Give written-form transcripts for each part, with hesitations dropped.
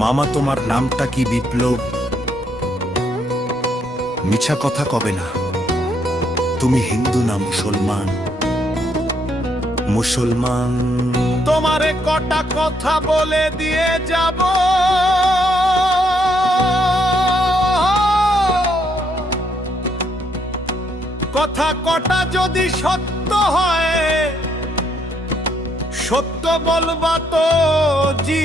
মামা তোমার নামটা কি বিপ্লব? মিছা কথা কবে না। তুমি হিন্দু না মুসলমান? মুসলমান। তোমারে কটা কথা বলে দিয়ে যাব, কথা কটা যদি সত্য হয়, সত্য বলবা তো জি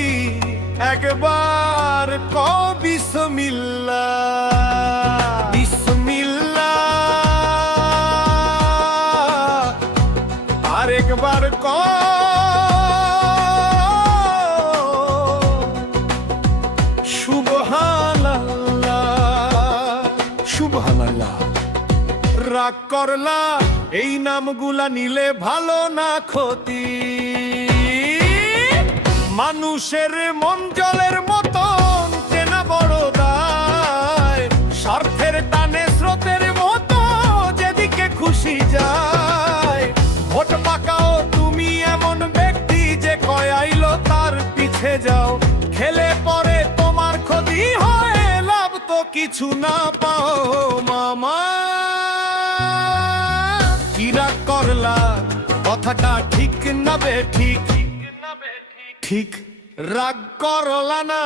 একবার ক বিসমিল্লাহ। বিসমিল্লাহ আরেকবার ক সুবহানাল্লাহ। সুবহানাল্লাহ। রাগ করলা এই নামগুলা নিলে ভালো না ক্ষতি? মানুষের মন জলের মতন চেনা বড় দায়, স্বার্থের টানে স্রোতের মতো যেদিকে খুশি যায়। ভোট পাকাও তুমি এমন ব্যক্তি যে কয় আইলো তার পিছে যাও, খেলে পরে তোমার ক্ষতি হয়, লাভ তো কিছু না পাও। মামা কি রাগ করলা, কথাটা ঠিক না বে ঠিক? ঠিক রাগ করলা না।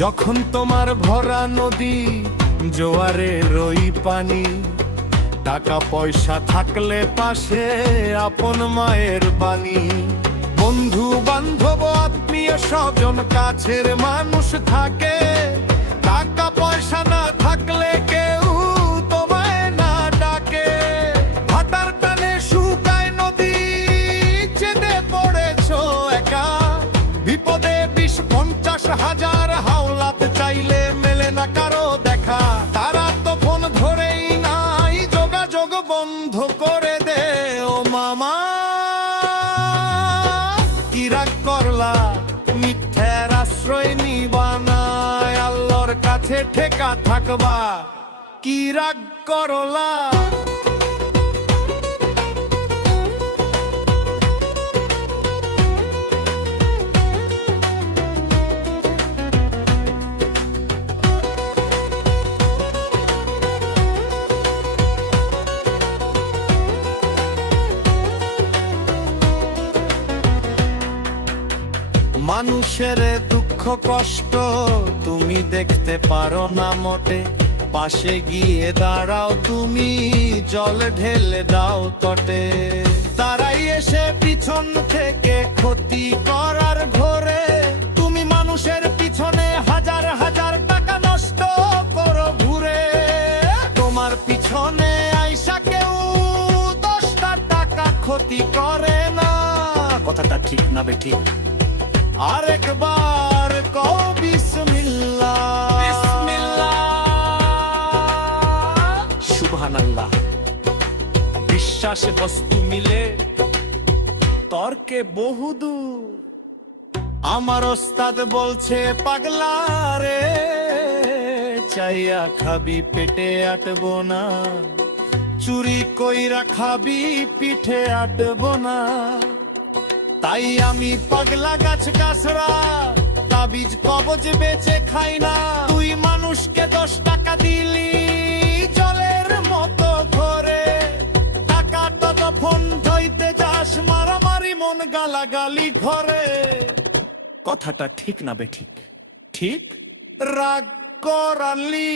যখন তোমার ভরা নদী জোয়ারে রই পানি, টাকা পয়সা থাকলে পাশে আপন মায়ের বাণী, বন্ধু বান্ধব আত্মীয় স্বজন কাছের মানুষ থাকে, টাকা পয়সা না থাকলে কেউ তোমায় না ডাকে। ভাটার টানে শুকায় নদী, চেদে পড়েছো একা, বিপদে 20-50 হাজার হাওলাত চাইলে মেলে না কারো দেখা। তারা তো ফোন ধরেই নাই, যোগাযোগ বন্ধ করে দে। ও মামা কি রাগ করলা, মিথ্যার আশ্রয় নিবা না, আল্লাহর কাছে ঠেকা থাকবা। কি রাগ করলা। মানুষের দুঃখ কষ্ট তুমি দেখতে পারো না মোটে, পাশে গিয়ে দাঁড়াও তুমি, জল ঢেলে দাও তটে। তারাই এসে পিছন থেকে ক্ষতি করার ঘোরে, তুমি মানুষের পিছনে হাজার হাজার টাকা নষ্ট করো ঘুরে। তোমার পিছনে আইসা কেউ 10টা টাকা ক্ষতি করে না। কথাটা ঠিক না বে ঠিক? আরেকবার কও বিসমিল্লাহ। বিসমিল্লাহ সুবহানাল্লাহ। বিশ্বাসে বস্তু মিলে, তর্কে বহুদূর। আমার ওস্তাদ বলছে পাগলা রে, চাইয়া খাবি পেটে আটবো না, চুরি কইরা খাবি পিঠে আটবো না। তাই আমি পাগলা গাছ কাছড়া, তাবিজ কবজ বেচে খাই না। তুই মানুষকে 10 টাকা দিলি জলের মতো ধরে, টাকাটা তখন ধইতে যাস মারামারি মন গালাগালি ঘরে। কথাটা ঠিক না বে ঠিক? ঠিক রাগ করালি।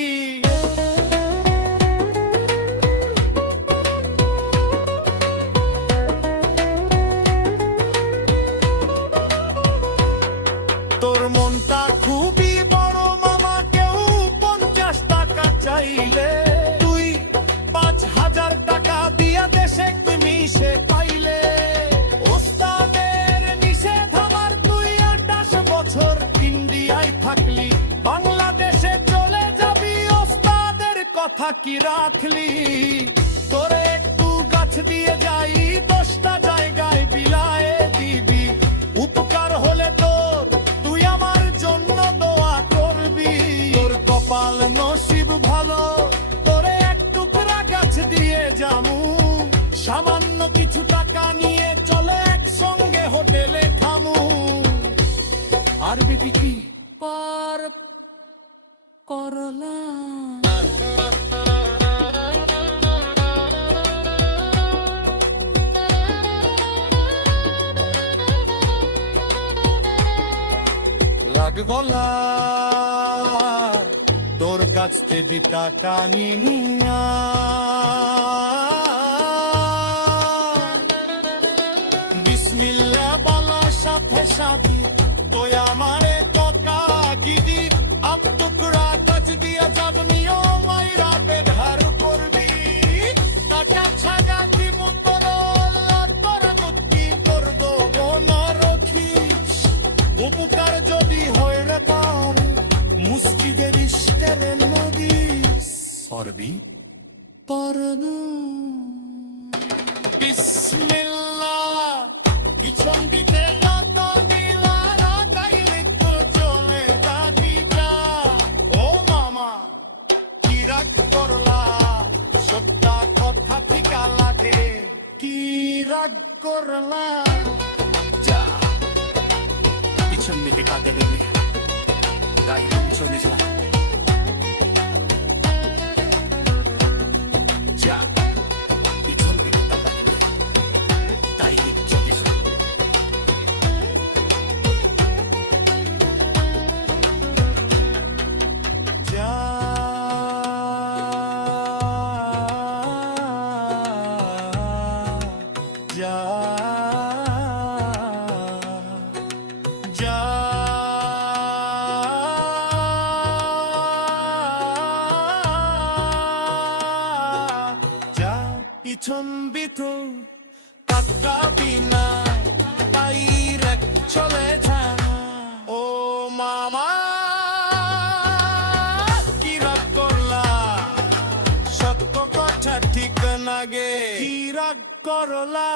তোর মনটা খুবই বড় মামা, কেউ 50 টাকা চাইলে তুই 5000 টাকা দিয়া দেশে মিশে পাইলে। ওস্তাদের নিষেধ আমার, তুই 28 বছর ইন্ডিয়ায় থাকলি, বাংলাদেশে চলে যাবি, ওস্তাদের কথা কি রাখলি? তোরে একটু গাছ দিয়ে যাই জামু সামান্য কিছু টাকা নিয়ে চলে একসঙ্গে হোটেলে খামু আর বেটি কি পার করলা লাগবলা তোর কাছ থেকে টাকা নিয়া বিসমিল্লাহ বলার সাথে সাথে তুই আমারে টাকা গিদি আপ টুকরা কাজ দিয়া যাব নিও মাইরা বেধার করবি টাকা ছাগা দিমু তোর তোর মুক্তি তোর দেবো না রখিস উপকার যদি হয় রে পার মুস্কিদের ইস্টারে নদিস পরবি পরনু বিসমিল্লাহ পিছন দিতে যত দিলা রাগাইলে তো চলে দাদিটা ও মামা কি রাগ করলা সত্যা কথা ফিকা লাগে কি রাগ করলা যা পিছন দিকে কাঁদে গেলে গাড়ি চলে যা যা পিছন দিকে তাকালে তাই চলে যা যা যা যা যা পিছন বিতো তাকাবি না ডাইরেক্ট চলে যা ও মামা কি রাগ করলা সত্য কথা ঠিক নাগে কি রাগ করলা